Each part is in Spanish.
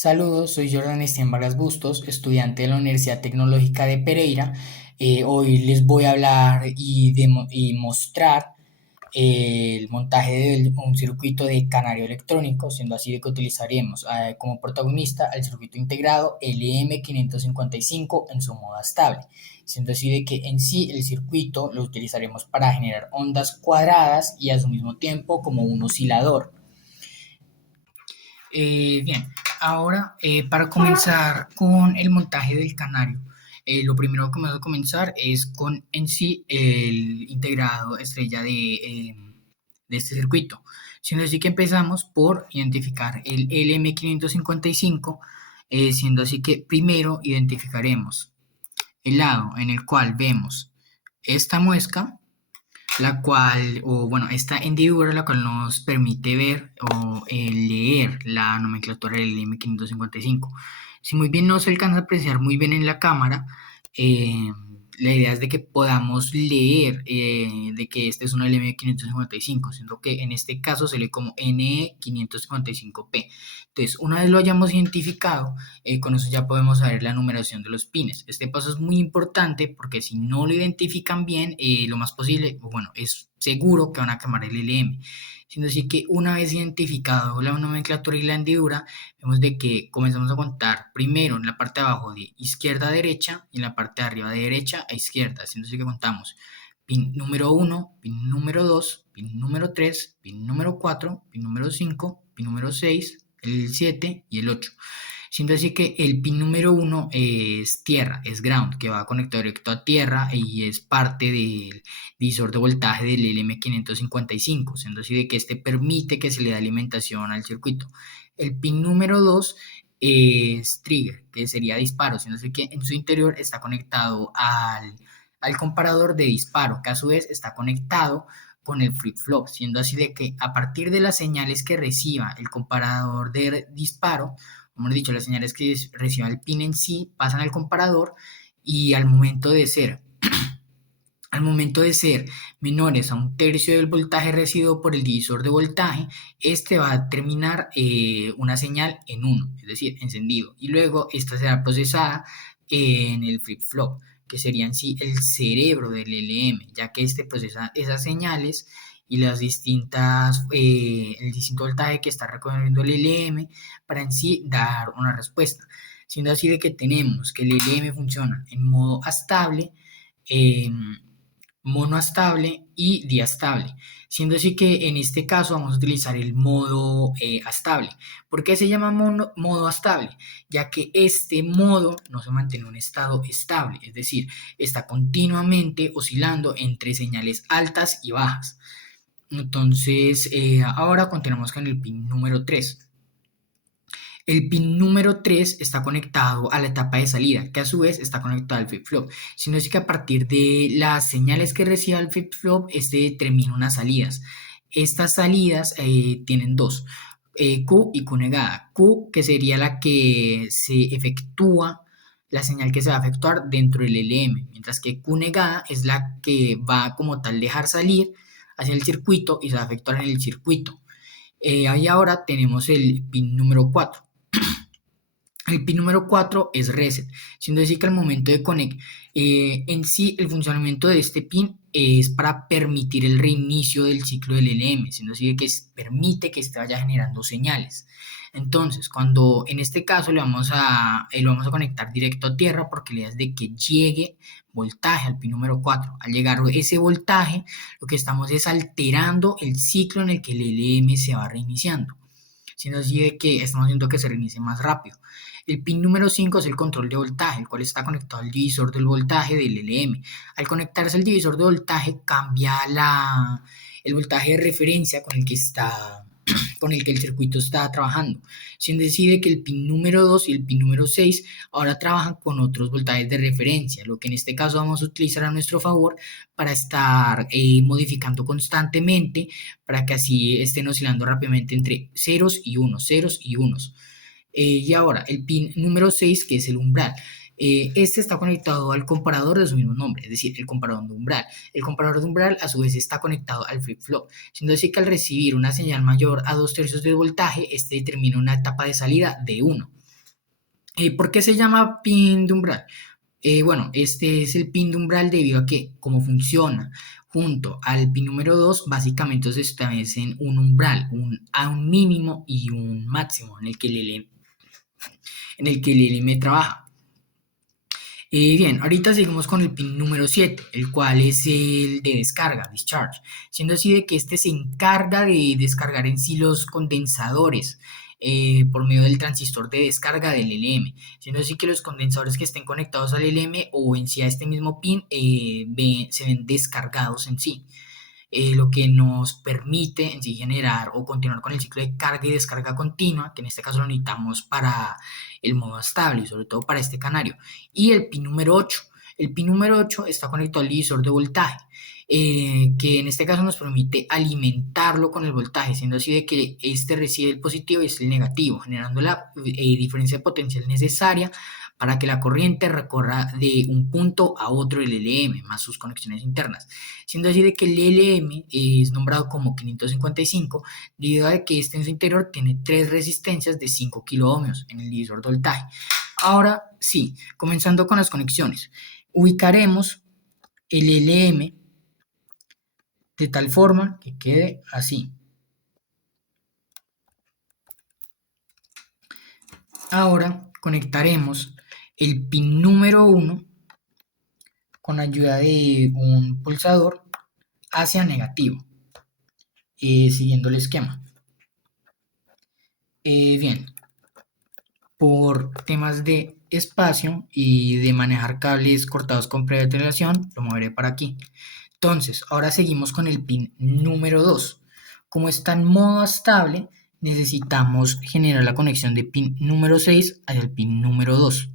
Saludos, soy Jordan Esteban Vargas Bustos, estudiante de la Universidad Tecnológica de Pereira. Hoy les voy a hablar y mostrar el montaje de un circuito de canario electrónico, siendo así de que utilizaremos como protagonista el circuito integrado LM555 en su modo estable, siendo así de que en sí el circuito lo utilizaremos para generar ondas cuadradas y al mismo tiempo como un oscilador. Bien, ahora para comenzar con el montaje del canario, lo primero que vamos a comenzar es con en sí el integrado estrella de este circuito. Siendo así que empezamos por identificar el LM555, siendo así que primero identificaremos el lado en el cual vemos esta muesca, la cual, o bueno, esta hendidura, la cual nos permite ver o leer la nomenclatura del M555. Si muy bien no se alcanza a apreciar muy bien en la cámara, eh, la idea es de que podamos leer de que este es un LM555, siendo que en este caso se lee como NE555P. Entonces, una vez lo hayamos identificado, con eso ya podemos saber la numeración de los pines. Este paso es muy importante porque si no lo identifican bien, lo más posible, bueno, es seguro que van a quemar el LM. Siendo así que una vez identificado la nomenclatura y la hendidura, vemos de que comenzamos a contar primero en la parte de abajo de izquierda a derecha y en la parte de arriba de derecha a izquierda. Siendo así que contamos pin número 1, pin número 2, pin número 3, pin número 4, pin número 5, pin número 6, el 7 y el 8. Siendo así que el pin número 1 es tierra, es ground, que va conectado directo a tierra y es parte del divisor de voltaje del LM555, siendo así de que este permite que se le dé alimentación al circuito. El pin número 2 es trigger, que sería disparo, siendo así que en su interior está conectado al comparador de disparo, que a su vez está conectado con el flip-flop, siendo así de que a partir de las señales que reciba el comparador de disparo, como he dicho, las señales que reciba el pin en sí pasan al comparador y al momento de ser menores a un tercio del voltaje recibido por el divisor de voltaje, este va a terminar una señal en 1, es decir, encendido, y luego esta será procesada en el flip-flop, que sería en sí el cerebro del LM, ya que este procesa esas señales y el distinto voltaje que está recogiendo el LM para en sí dar una respuesta. Siendo así de que tenemos que el LM funciona en modo estable, eh, monoastable y diastable, siendo así que en este caso vamos a utilizar el modo estable. ¿Por qué se llama modo estable? Ya que este modo no se mantiene en un estado estable, es decir, está continuamente oscilando entre señales altas y bajas. Entonces, ahora continuamos con el pin número 3. El pin número 3 está conectado a la etapa de salida, que a su vez está conectado al flip-flop. Sino es que a partir de las señales que reciba el flip-flop, este determina unas salidas. Estas salidas tienen dos, Q y Q negada. Q, que sería la que se efectúa, la señal que se va a efectuar dentro del LM, mientras que Q negada es la que va como tal dejar salir hacia el circuito y se va a efectuar en el circuito. Ahí ahora tenemos el pin número 4. El pin número 4 es reset, siendo así que al momento de conectar, en sí el funcionamiento de este pin es para permitir el reinicio del ciclo del LM, siendo así que permite que este vaya generando señales. Entonces, cuando en este caso lo vamos a conectar directo a tierra porque la idea es de que llegue voltaje al pin número 4. Al llegar ese voltaje, lo que estamos es alterando el ciclo en el que el LM se va reiniciando, siendo así de que estamos haciendo que se reinicie más rápido. El pin número 5 es el control de voltaje, el cual está conectado al divisor del voltaje del LM. Al conectarse al divisor de voltaje, cambia el voltaje de referencia con el que el circuito está trabajando. Se decide que el pin número 2 y el pin número 6 ahora trabajan con otros voltajes de referencia, lo que en este caso vamos a utilizar a nuestro favor para estar modificando constantemente, para que así estén oscilando rápidamente entre ceros y unos, ceros y unos. Y ahora, el pin número 6, que es el umbral. Este está conectado al comparador de su mismo nombre, es decir, el comparador de umbral. El comparador de umbral, a su vez, está conectado al flip-flop, siendo así que al recibir una señal mayor a 2 tercios del voltaje, este determina una etapa de salida de 1. ¿Por qué se llama pin de umbral? Bueno, este es el pin de umbral debido a que, como funciona junto al pin número 2, básicamente se establecen un umbral, a un mínimo y un máximo en el que el LM trabaja. Bien, ahorita seguimos con el pin número 7, el cual es el de descarga, discharge, siendo así de que este se encarga de descargar en sí los condensadores por medio del transistor de descarga del LM, siendo así que los condensadores que estén conectados al LM o en sí a este mismo pin se ven descargados en sí. Lo que nos permite en sí generar o continuar con el ciclo de carga y descarga continua, que en este caso lo necesitamos para el modo estable y sobre todo para este canario. Y el pin número 8. El pin número 8 está conectado al divisor de voltaje, que en este caso nos permite alimentarlo con el voltaje, siendo así de que este recibe el positivo y este el negativo, generando la diferencia de potencial necesaria para que la corriente recorra de un punto a otro el LM, más sus conexiones internas, siendo así de que el LM es nombrado como 555 debido a que este en su interior tiene tres resistencias de 5 kiloohmios en el divisor de voltaje. Ahora sí, comenzando con las conexiones, ubicaremos el LM de tal forma que quede así. Ahora conectaremos el pin número 1 con ayuda de un pulsador hacia negativo, siguiendo el esquema. Bien, por temas de espacio y de manejar cables cortados con previa alteración, lo moveré para aquí. Entonces, ahora seguimos con el pin número 2. Como está en modo estable, necesitamos generar la conexión de pin número 6 hacia el pin número 2,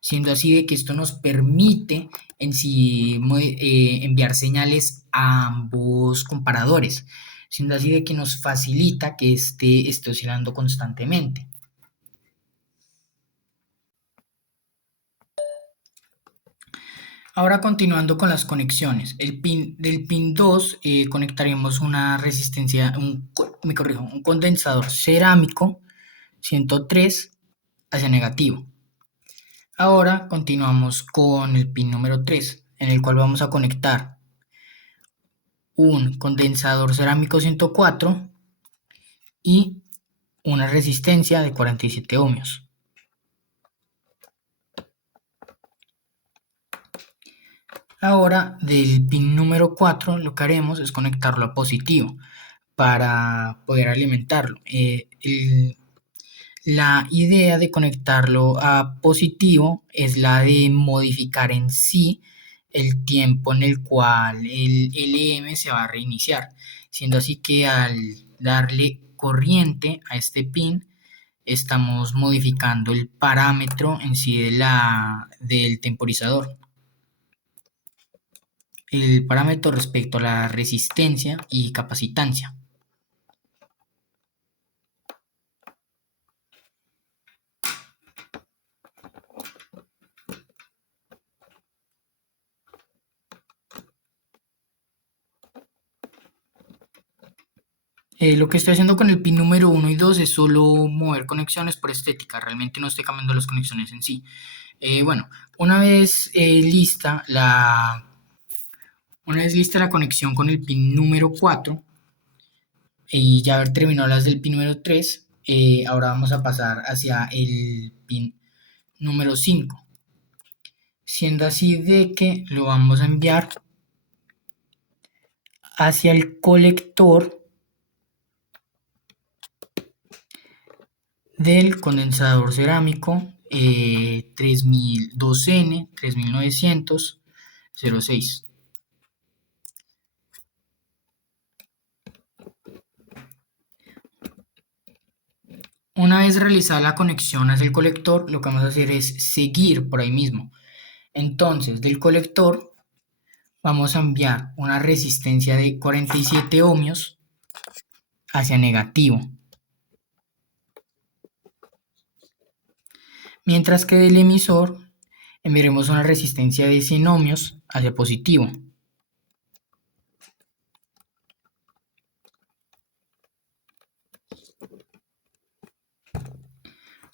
siendo así de que esto nos permite en sí enviar señales a ambos comparadores, siendo así de que nos facilita que esté oscilando constantemente. Ahora continuando con las conexiones, del pin 2 conectaremos una resistencia, un condensador cerámico 103 hacia negativo. Ahora continuamos con el pin número 3, en el cual vamos a conectar un condensador cerámico 104 y una resistencia de 47 ohmios. Ahora del pin número 4 lo que haremos es conectarlo a positivo para poder alimentarlo. La idea de conectarlo a positivo es la de modificar en sí el tiempo en el cual el LM se va a reiniciar, siendo así que al darle corriente a este pin estamos modificando el parámetro en sí del temporizador, el parámetro respecto a la resistencia y capacitancia. Lo que estoy haciendo con el pin número 1 y 2 es solo mover conexiones por estética, realmente no estoy cambiando las conexiones en sí. Bueno, una vez lista la conexión con el pin número 4 y ya haber terminado las del pin número 3, ahora vamos a pasar hacia el pin número 5, siendo así de que lo vamos a enviar hacia el colector del condensador cerámico 3002N 3900-06. Una vez realizada la conexión hacia el colector, lo que vamos a hacer es seguir por ahí mismo. Entonces, del colector vamos a enviar una resistencia de 47 ohmios hacia negativo, mientras que del emisor enviaremos una resistencia de 100 ohmios hacia positivo.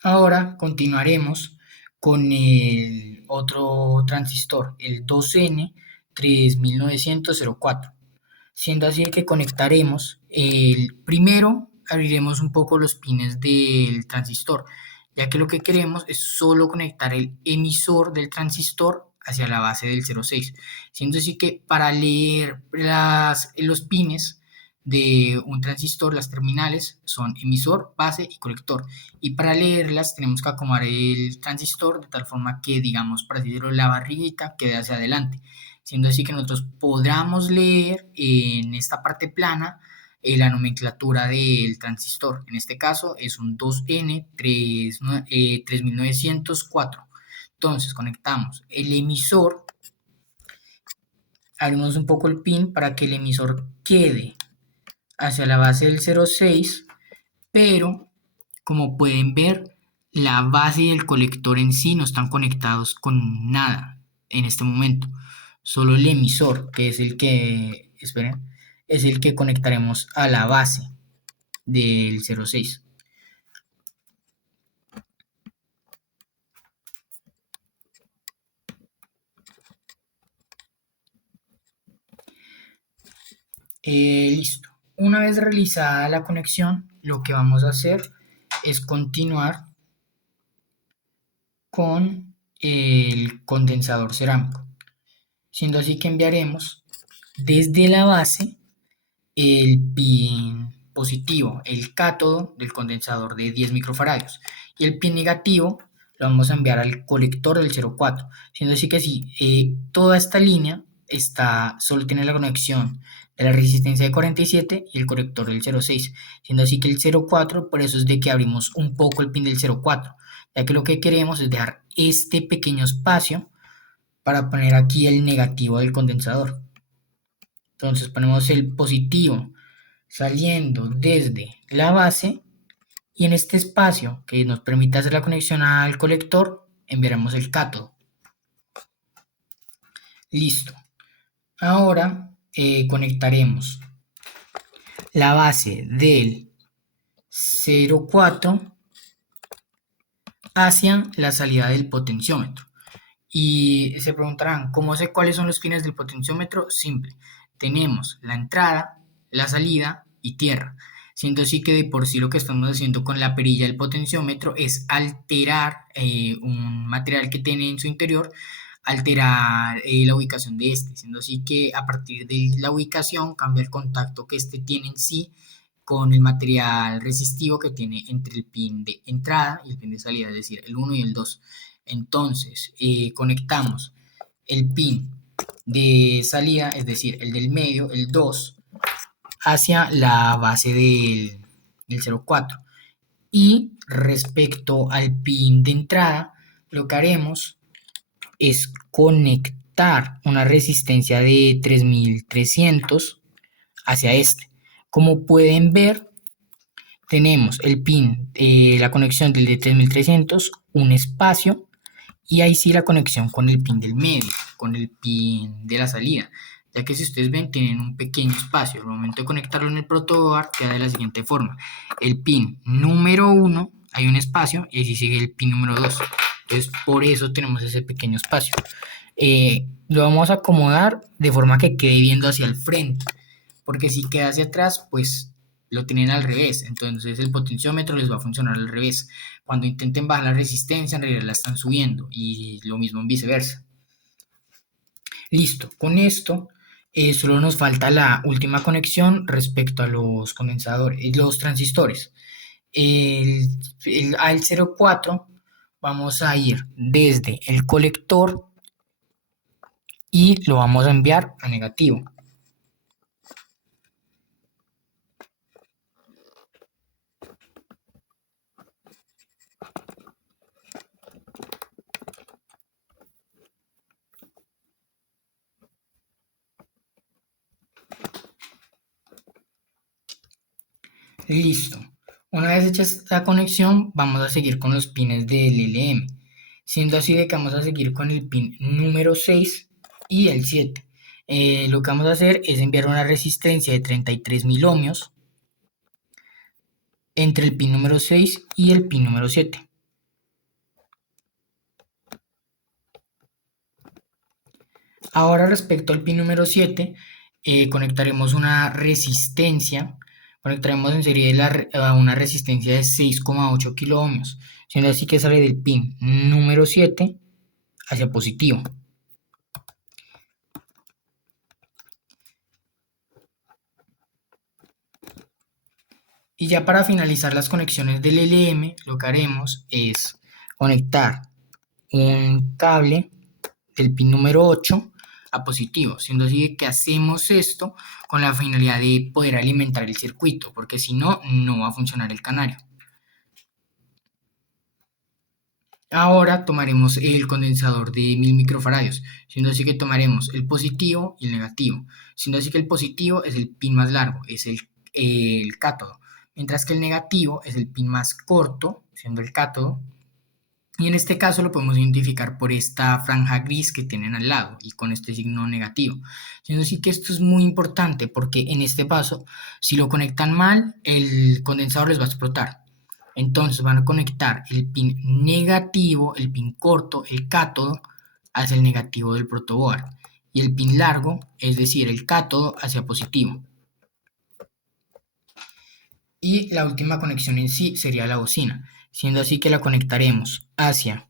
Ahora continuaremos con el otro transistor, el 2N3904. Siendo así que conectaremos el primero, abriremos un poco los pines del transistor, ya que lo que queremos es solo conectar el emisor del transistor hacia la base del 06. Siendo así que para leer los pines de un transistor, las terminales son emisor, base y colector. Y para leerlas tenemos que acomodar el transistor de tal forma que, digamos, para decirlo, la barriguita quede hacia adelante, siendo así que nosotros podamos leer en esta parte plana la nomenclatura del transistor. En este caso es un 2N3904. Entonces conectamos el emisor, abrimos un poco el pin para que el emisor quede hacia la base del 06, pero como pueden ver, la base y el colector en sí no están conectados con nada en este momento. Solo el emisor, que es el que, esperen, es el que conectaremos a la base del 06. Listo. Una vez realizada la conexión, lo que vamos a hacer es continuar con el condensador cerámico, siendo así que enviaremos desde la base el pin positivo, el cátodo del condensador de 10 microfaradios, y el pin negativo lo vamos a enviar al colector del 04, siendo así que si toda esta línea solo tiene la conexión de la resistencia de 47 y el colector del 06, siendo así que el 04, por eso es de que abrimos un poco el pin del 04, ya que lo que queremos es dejar este pequeño espacio para poner aquí el negativo del condensador. Entonces ponemos el positivo saliendo desde la base, y en este espacio que nos permite hacer la conexión al colector enviaremos el cátodo. Listo. Ahora conectaremos la base del 04 hacia la salida del potenciómetro. Y se preguntarán, ¿cómo sé cuáles son los pines del potenciómetro? Simple. Tenemos la entrada, la salida y tierra. Siendo así que de por sí lo que estamos haciendo con la perilla del potenciómetro es alterar un material que tiene en su interior, alterar la ubicación de este, siendo así que a partir de la ubicación cambia el contacto que este tiene en sí con el material resistivo que tiene entre el pin de entrada y el pin de salida, es decir, el 1 y el 2. Entonces, conectamos el pin de salida, es decir, el del medio, el 2, hacia la base del 04. Y respecto al pin de entrada, lo que haremos es conectar una resistencia de 3300 hacia este. Como pueden ver, tenemos el pin, la conexión del de 3300, un espacio, y ahí sí la conexión con el pin del medio, con el pin de la salida, ya que si ustedes ven tienen un pequeño espacio. Al momento de conectarlo en el protoboard queda de la siguiente forma: el pin número 1 hay un espacio y así sigue el pin número 2. Entonces por eso tenemos ese pequeño espacio. Lo vamos a acomodar de forma que quede viendo hacia el frente, porque si queda hacia atrás pues lo tienen al revés, entonces el potenciómetro les va a funcionar al revés. Cuando intenten bajar la resistencia en realidad la están subiendo, y lo mismo en viceversa. Listo, con esto solo nos falta la última conexión respecto a los condensadores, los transistores. Al 04 vamos a ir desde el colector y lo vamos a enviar a negativo. Listo. Una vez hecha esta conexión, vamos a seguir con los pines del LM. Siendo así de que vamos a seguir con el pin número 6 y el 7. Lo que vamos a hacer es enviar una resistencia de 33.000 ohmios entre el pin número 6 y el pin número 7. Ahora respecto al pin número 7, conectaremos una resistencia, conectaremos en serie a una resistencia de 6,8 kiloohmios, siendo así que sale del pin número 7 hacia positivo. Y ya para finalizar las conexiones del LM, lo que haremos es conectar un cable del pin número 8 a positivo, siendo así que hacemos esto con la finalidad de poder alimentar el circuito, porque si no, no va a funcionar el canario. Ahora tomaremos el condensador de 1000 microfaradios, siendo así que tomaremos el positivo y el negativo, siendo así que el positivo es el pin más largo, es el cátodo, mientras que el negativo es el pin más corto, siendo el cátodo, y en este caso lo podemos identificar por esta franja gris que tienen al lado y con este signo negativo. Siendo así que esto es muy importante porque en este paso, si lo conectan mal, el condensador les va a explotar. Entonces van a conectar el pin negativo, el pin corto, el cátodo, hacia el negativo del protoboard. Y el pin largo, es decir, el cátodo, hacia positivo. Y la última conexión en sí sería la bocina, siendo así que la conectaremos hacia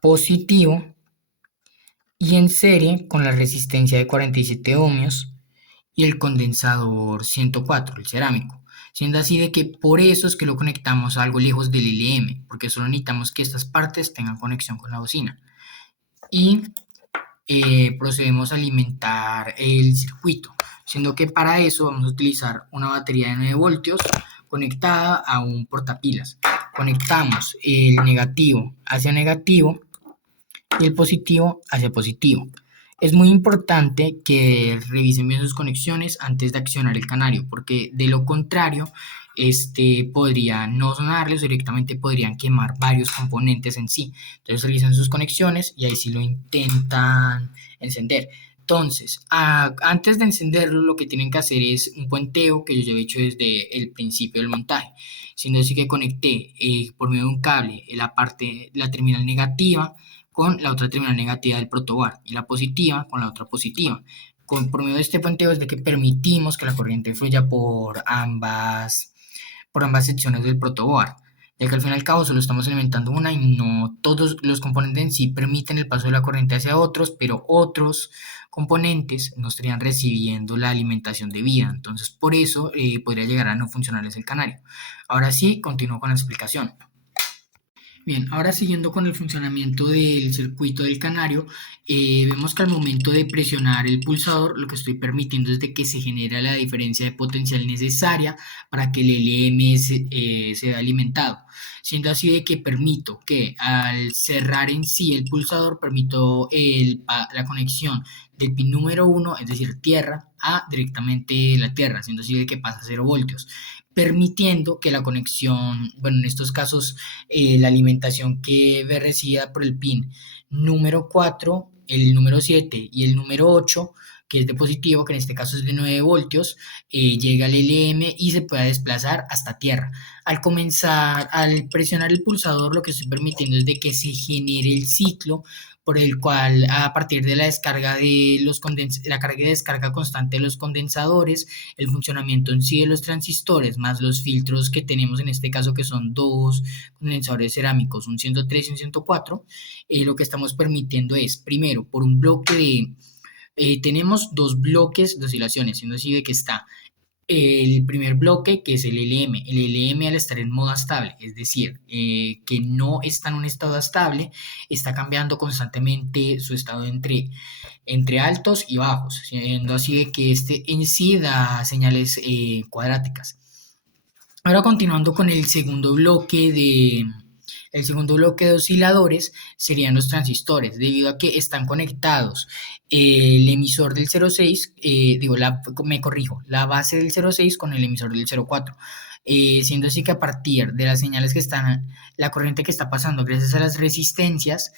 positivo y en serie con la resistencia de 47 ohmios y el condensador 104, el cerámico. Siendo así de que por eso es que lo conectamos a algo lejos del LM, porque solo necesitamos que estas partes tengan conexión con la bocina. Y procedemos a alimentar el circuito, siendo que para eso vamos a utilizar una batería de 9 voltios conectada a un portapilas. Conectamos el negativo hacia negativo y el positivo hacia positivo. Es muy importante que revisen bien sus conexiones antes de accionar el canario, porque de lo contrario, podría no sonarles o directamente podrían quemar varios componentes en sí. Entonces revisen sus conexiones y ahí sí lo intentan encender. Entonces, antes de encenderlo, lo que tienen que hacer es un puenteo que yo ya he hecho desde el principio del montaje. Siendo así que conecté por medio de un cable la terminal negativa con la otra terminal negativa del protoboard y la positiva con la otra positiva. Por medio de este puenteo es de que permitimos que la corriente fluya por ambas secciones del protoboard, ya que al fin y al cabo solo estamos alimentando una y no todos los componentes en sí permiten el paso de la corriente hacia otros, pero otros componentes no estarían recibiendo la alimentación debida, entonces por eso podría llegar a no funcionarles el canario. Ahora sí, continúo con la explicación. Bien, ahora siguiendo con el funcionamiento del circuito del canario, vemos que al momento de presionar el pulsador, lo que estoy permitiendo es de que se genere la diferencia de potencial necesaria para que el LM sea alimentado, siendo así de que permito que al cerrar en sí el pulsador, permito la conexión del pin número 1, es decir, tierra, a directamente la tierra, siendo así de que pasa a 0 voltios, permitiendo que la conexión, bueno, en estos casos, la alimentación que ve recibida por el pin número 4, el número 7 y el número 8, que es de positivo, que en este caso es de 9 voltios, llega al LM y se pueda desplazar hasta tierra. Al presionar el pulsador, lo que estoy permitiendo es de que se genere el ciclo por el cual a partir de la descarga de la carga y descarga constante de los condensadores, el funcionamiento en sí de los transistores, más los filtros que tenemos en este caso que son dos condensadores cerámicos, un 103 y un 104, lo que estamos permitiendo es, primero, por un bloque tenemos dos bloques de oscilaciones, siendo así de que está el primer bloque, que es el LM. El LM, al estar en modo estable, es decir, que no está en un estado estable, está cambiando constantemente su estado entre altos y bajos, siendo así de que en sí da señales cuadráticas. Ahora continuando con el segundo bloque de osciladores serían los transistores, debido a que están conectados el emisor del 06, me corrijo, la base del 06 con el emisor del 04. siendo así que a partir de las señales que están, la corriente que está pasando gracias a las resistencias,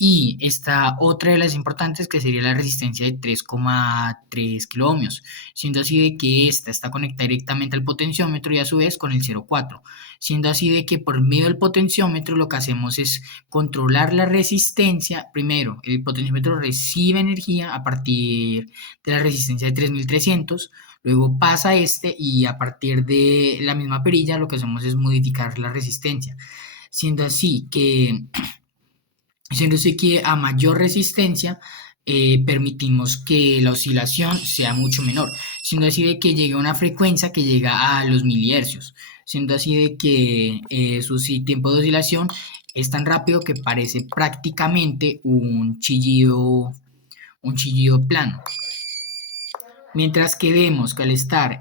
y esta otra de las importantes que sería la resistencia de 3,3 kiloohmios, siendo así de que esta está conectada directamente al potenciómetro y a su vez con el 0,4, siendo así de que por medio del potenciómetro lo que hacemos es controlar la resistencia. Primero, el potenciómetro recibe energía a partir de la resistencia de 3300, luego pasa y a partir de la misma perilla lo que hacemos es modificar la resistencia, siendo así que a mayor resistencia permitimos que la oscilación sea mucho menor, siendo así de que llegue a una frecuencia que llega a los milihercios, siendo así de que su tiempo de oscilación es tan rápido que parece prácticamente un chillido plano. Mientras que vemos que al estar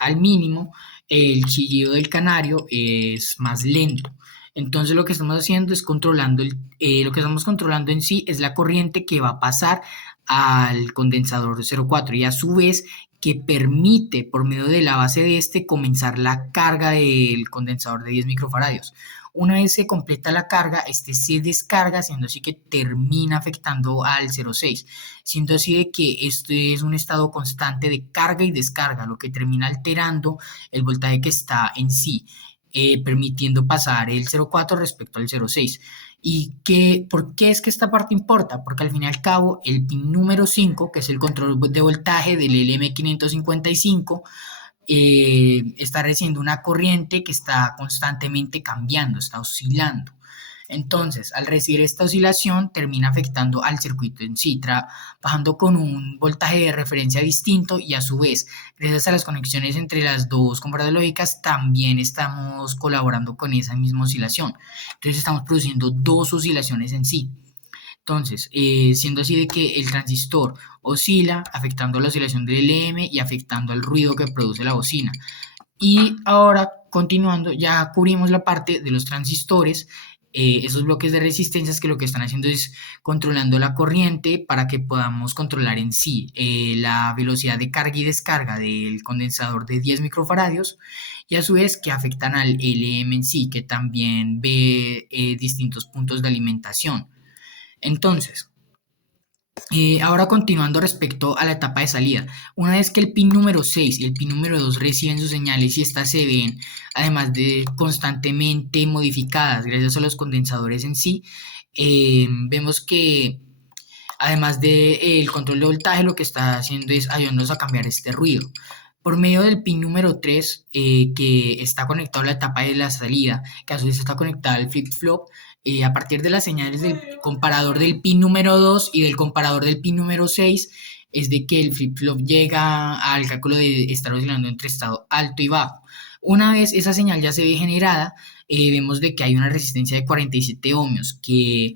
al mínimo, el chillido del canario es más lento. Entonces lo que estamos haciendo es lo que estamos controlando en sí es la corriente que va a pasar al condensador 0,4 y a su vez que permite por medio de la base de este comenzar la carga del condensador de 10 microfaradios. Una vez se completa la carga, este se descarga, siendo así que termina afectando al 0,6, siendo así de que este es un estado constante de carga y descarga, lo que termina alterando el voltaje que está en sí, permitiendo pasar el 0,4 respecto al 0,6. ¿Por qué es que esta parte importa? Porque al fin y al cabo el pin número 5, que es el control de voltaje del LM555, está recibiendo una corriente que está constantemente cambiando, está oscilando. Entonces, al recibir esta oscilación, termina afectando al circuito en sí, trabajando con un voltaje de referencia distinto y a su vez, gracias a las conexiones entre las dos comparadoras lógicas, también estamos colaborando con esa misma oscilación. Entonces, estamos produciendo dos oscilaciones en sí. Entonces, siendo así de que el transistor oscila, afectando la oscilación del LM y afectando el ruido que produce la bocina. Y ahora, continuando, ya cubrimos la parte de los transistores, esos bloques de resistencias que lo que están haciendo es controlando la corriente para que podamos controlar en sí la velocidad de carga y descarga del condensador de 10 microfaradios y a su vez que afectan al LM en sí, que también ve distintos puntos de alimentación. Entonces, ahora continuando respecto a la etapa de salida, una vez que el pin número 6 y el pin número 2 reciben sus señales y estas se ven, además de constantemente modificadas gracias a los condensadores en sí, vemos que además del control de voltaje lo que está haciendo es ayudándonos a cambiar este ruido. Por medio del pin número 3, que está conectado a la etapa de la salida, que a su vez está conectada al flip-flop, a partir de las señales del comparador del pin número 2 y del comparador del pin número 6, es de que el flip-flop llega al cálculo de estar oscilando entre estado alto y bajo. Una vez esa señal ya se ve generada, vemos de que hay una resistencia de 47 ohmios que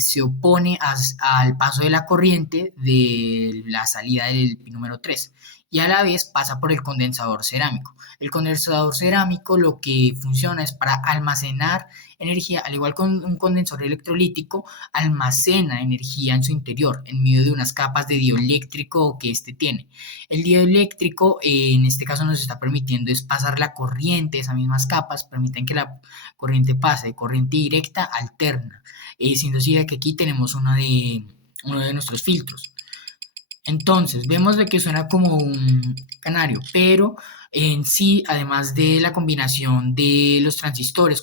se opone al paso de la corriente de la salida del pin número 3 y a la vez pasa por el condensador cerámico. El condensador cerámico lo que funciona es para almacenar energía, al igual que un condensador electrolítico, almacena energía en su interior en medio de unas capas de dieléctrico que este tiene. El dieléctrico en este caso nos está permitiendo es pasar la corriente, esas mismas capas permiten que la corriente pase de corriente directa a alterna, siendo así que aquí tenemos uno de nuestros filtros. Entonces, vemos de que suena como un canario, pero en sí, además de la combinación de los transistores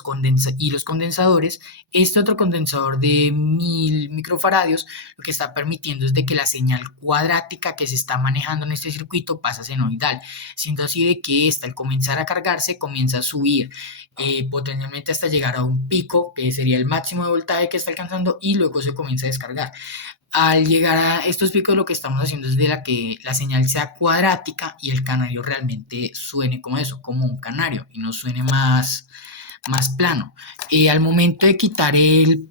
y los condensadores, este otro condensador de 1000 microfaradios lo que está permitiendo es de que la señal cuadrática que se está manejando en este circuito pasa a senoidal, siendo así de que esta al comenzar a cargarse comienza a subir potencialmente hasta llegar a un pico que sería el máximo de voltaje que está alcanzando y luego se comienza a descargar. Al llegar a estos picos lo que estamos haciendo es de que la señal sea cuadrática y el canario realmente suene como eso, como un canario y no suene más plano. Al momento de quitar el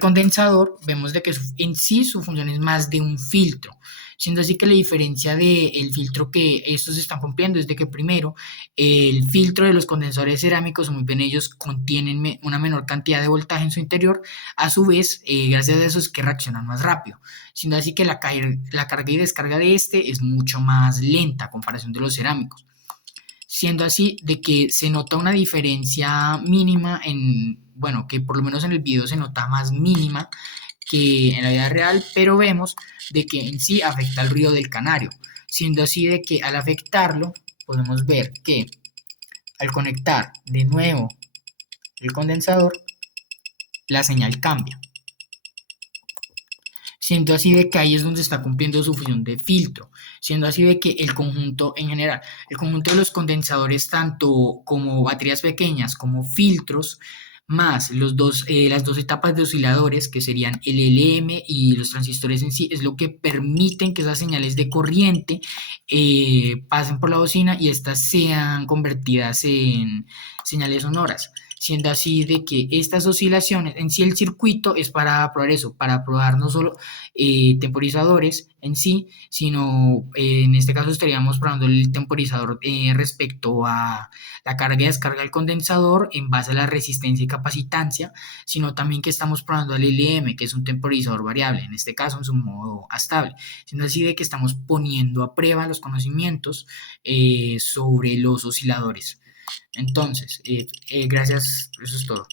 condensador, vemos de que en sí su función es más de un filtro, siendo así que la diferencia del filtro que estos están cumpliendo es de que primero el filtro de los condensadores cerámicos, muy bien, ellos contienen una menor cantidad de voltaje en su interior, a su vez gracias a eso es que reaccionan más rápido, siendo así que la carga y descarga de este es mucho más lenta a comparación de los cerámicos. siendo así de que se nota una diferencia mínima bueno, que por lo menos en el video se nota más mínima que en la vida real, pero vemos de que en sí afecta al ruido del canario, siendo así de que al afectarlo podemos ver que al conectar de nuevo el condensador, la señal cambia, siendo así de que ahí es donde está cumpliendo su función de filtro, siendo así de que el conjunto en general, el conjunto de los condensadores, tanto como baterías pequeñas como filtros, más las dos etapas de osciladores, que serían el LM y los transistores en sí, es lo que permiten que esas señales de corriente pasen por la bocina y estas sean convertidas en señales sonoras, siendo así de que estas oscilaciones, en sí el circuito es para probar eso, para probar no solo temporizadores en sí, sino en este caso estaríamos probando el temporizador respecto a la carga y descarga del condensador en base a la resistencia y capacitancia, sino también que estamos probando el LM, que es un temporizador variable, en este caso en su modo estable, siendo así de que estamos poniendo a prueba los conocimientos sobre los osciladores. Entonces, gracias, eso es todo.